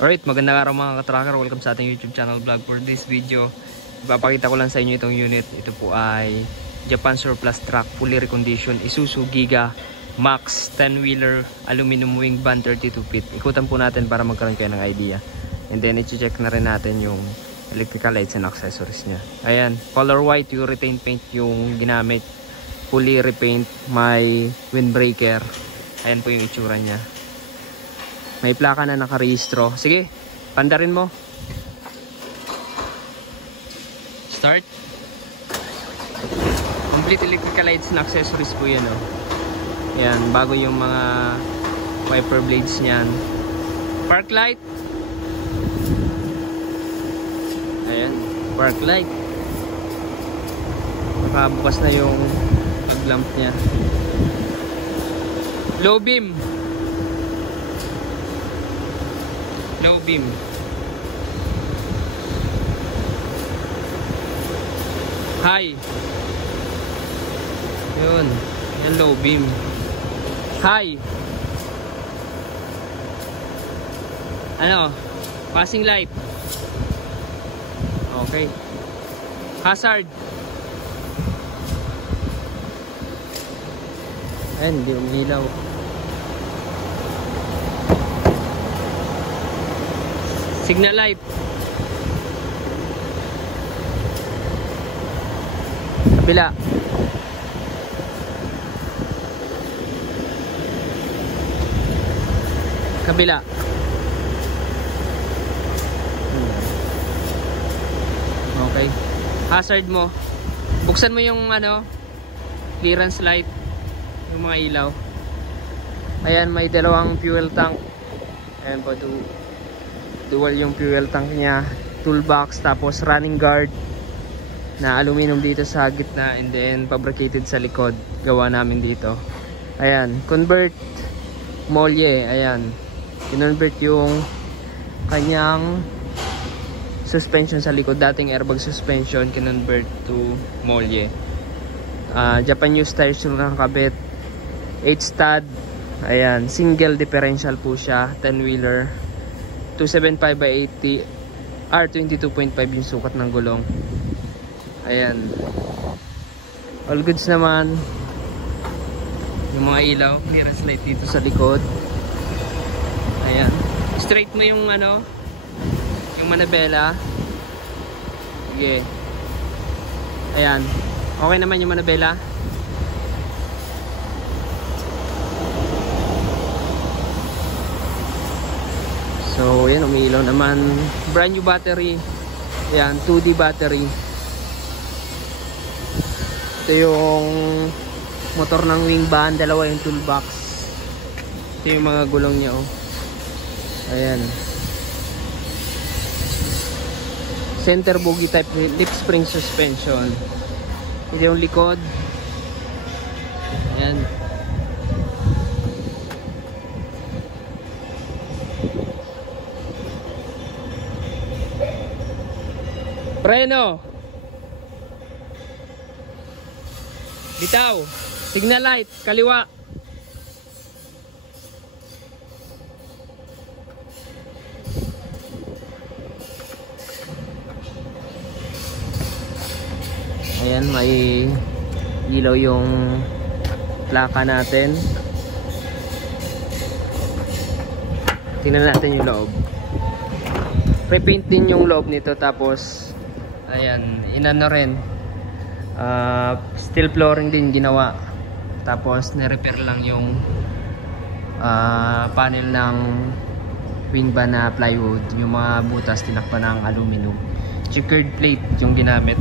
Alright, magandang araw mga ka-tracker. Welcome sa ating YouTube channel vlog. For this video, ipapakita ko lang sa inyo itong unit. Ito po ay Japan Surplus Truck, fully reconditioned Isuzu Giga Max 10-wheeler aluminum wing van 32 feet. Ikutan po natin para magkaroon kayo ng idea. And then, i-check na rin natin yung electrical lights and accessories niya. Ayan, color white, urethane paint yung ginamit. Fully repaint, may windbreaker. Ayan po yung itsura niya. May plaka na nakarehistro. Sige, pandarin mo. Start. Complete electrical lights and accessories po yan. Oh. Ayan, bago yung mga wiper blades niyan. Park light. Ayan, park light. Nakabukas na yung lamp niya. Low beam. Low beam. High. Yun. Yan low beam. High. Ano? Passing light. Okay. Hazard. Ayan, hindi umilaw. Signal light. Kabila. Kabila. Okay. Hazard mo. Buksan mo yung ano, clearance light, yung mga ilaw. Ayan, may dalawang fuel tank. Ayan po, dual yung fuel tank niya, toolbox, tapos running guard na aluminum dito sa gitna, and then fabricated sa likod, gawa namin dito. Ayan, convert molye. Ayan, kinonvert yung kanyang suspension sa likod, dating airbag suspension, kinonvert to molye. Japan used tires yung nakakabit, 8 stud. Ayan, single differential po siya, 10-wheeler, 275 by 80 R22.5 yung sukat ng gulong. Ayan, all goods naman. Yung mga ilaw, clearance light dito sa likod. Ayan, straight mo yung ano, yung manabela. Sige. Ayan, okay naman yung manabela. So, yan, umiilaw naman. Brand new battery. Yan, 2D battery. Ito yung motor ng wing van. Dalawa yung toolbox. Ito yung mga gulong niya, oh. Ayan. Center bogie type lip spring suspension. Ito yung likod. Ayan. Preno. Bitaw. Signal light, kaliwa. Ayan, may ilaw yung plaka natin. Tingnan natin yung loob. Repaint din yung loob nito, tapos ayan, inano rin, steel flooring din ginawa, tapos nirepair lang yung panel ng wing van na plywood, yung mga butas tinakpan ng aluminum. Checkered plate yung ginamit.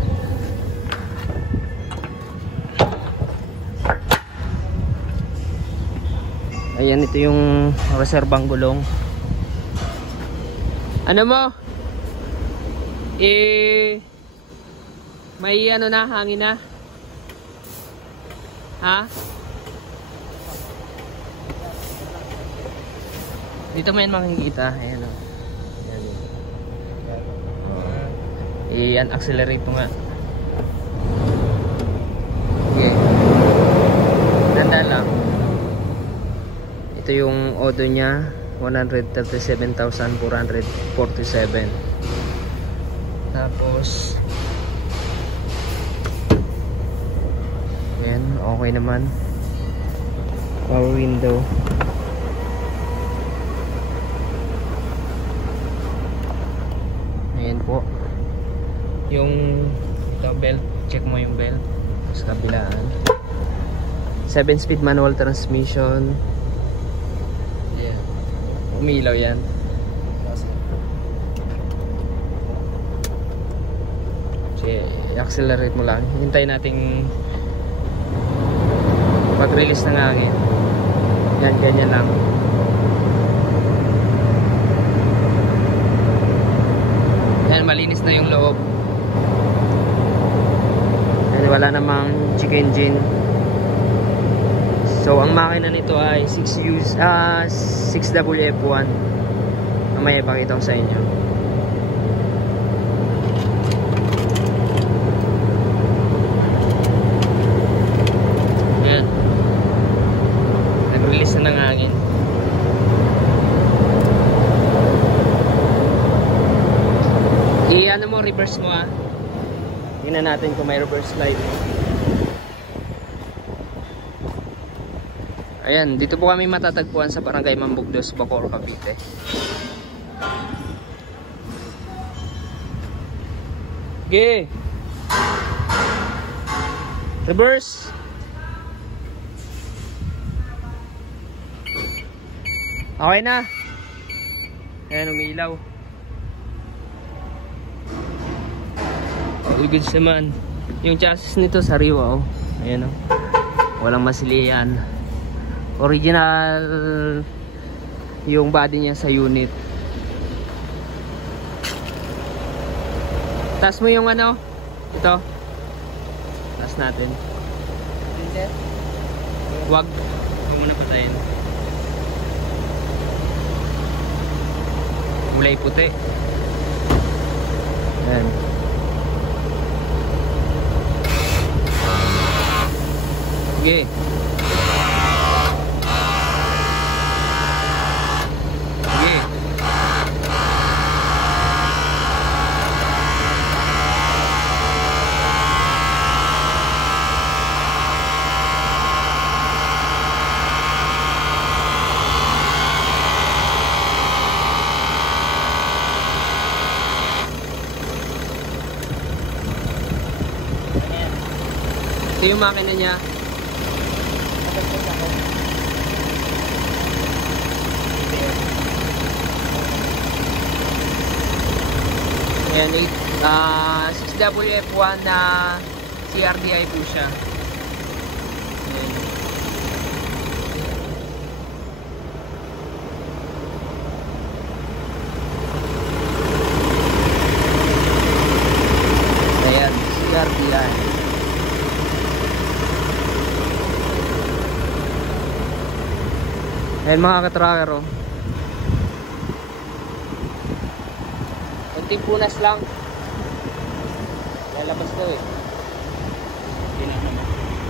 Ayan, ito yung reserbang gulong. Ano mo? May ano na, hangin na. Ha? Dito may makikita. Ayan, o. Ayan. I-accelerate mo nga. Okay. Ganda lang. Ito yung odo niya. 137,447. Tapos ayan, okay naman. Power window. Ayan po. Yung belt, check mo yung belt sa kabilaan. 7-speed manual transmission. Yeah. Umilaw yan. Okay, accelerate mo lang. Hintayin nating mag-release ng hangin. Yan, ganyan lang. Yan, malinis na yung loob. Yan, wala namang check engine. So, ang makina nito ay 6WF1. Mamaya ipakita ko sa inyo. Yan. Nag-release na ng hangin. I-ano mo, reverse mo tingnan natin kung may reverse slide. Ayan, dito po kami matatagpuan sa Barangay Mambugdos, Bacoor, Cavite. Okay. Reverse. Okay na. Ayan, umiilaw. All goods naman. Yung chassis nito sariwa, oh. Ayan, oh. Walang masilian. Original yung body niya sa unit. Taas mo yung ano, ito. Taas natin. Wag. Huwag mo na patayin. Kulay puti. Ayan. Okay. Ito yung makina niya. Ayan, 6WF1 na CRDI po siya. Ayan, CRDI. Ayan mga katracker, oh. Kunting punas lang. Lalabas daw eh.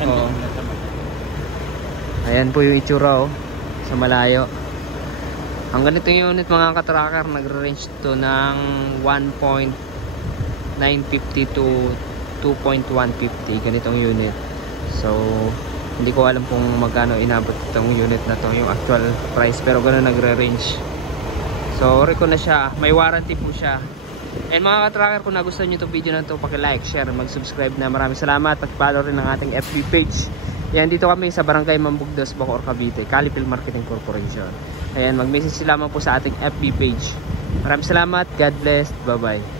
Oh. Ayan po yung itsura, oh. Sa malayo. Ang ganito yung unit mga katracker, nagre-range to ng 1.950 to 2.150. Ganitong unit. So hindi ko alam kung magkano inabot itong unit na to, yung actual price, pero gano'n nagre-range. So reco na siya, may warranty po siya. And mga ka-tracker, kung nagustuhan nyo itong video na to, paki-like, share, mag-subscribe na. Maraming salamat, pag-follow rin ng ating FB page. Ayan, dito kami sa Barangay Mambugdos, Bacoor, Cavite, Calipil Marketing Corporation. Ayan, mag-message lamang po sa ating FB page. Maraming salamat, God bless, bye bye.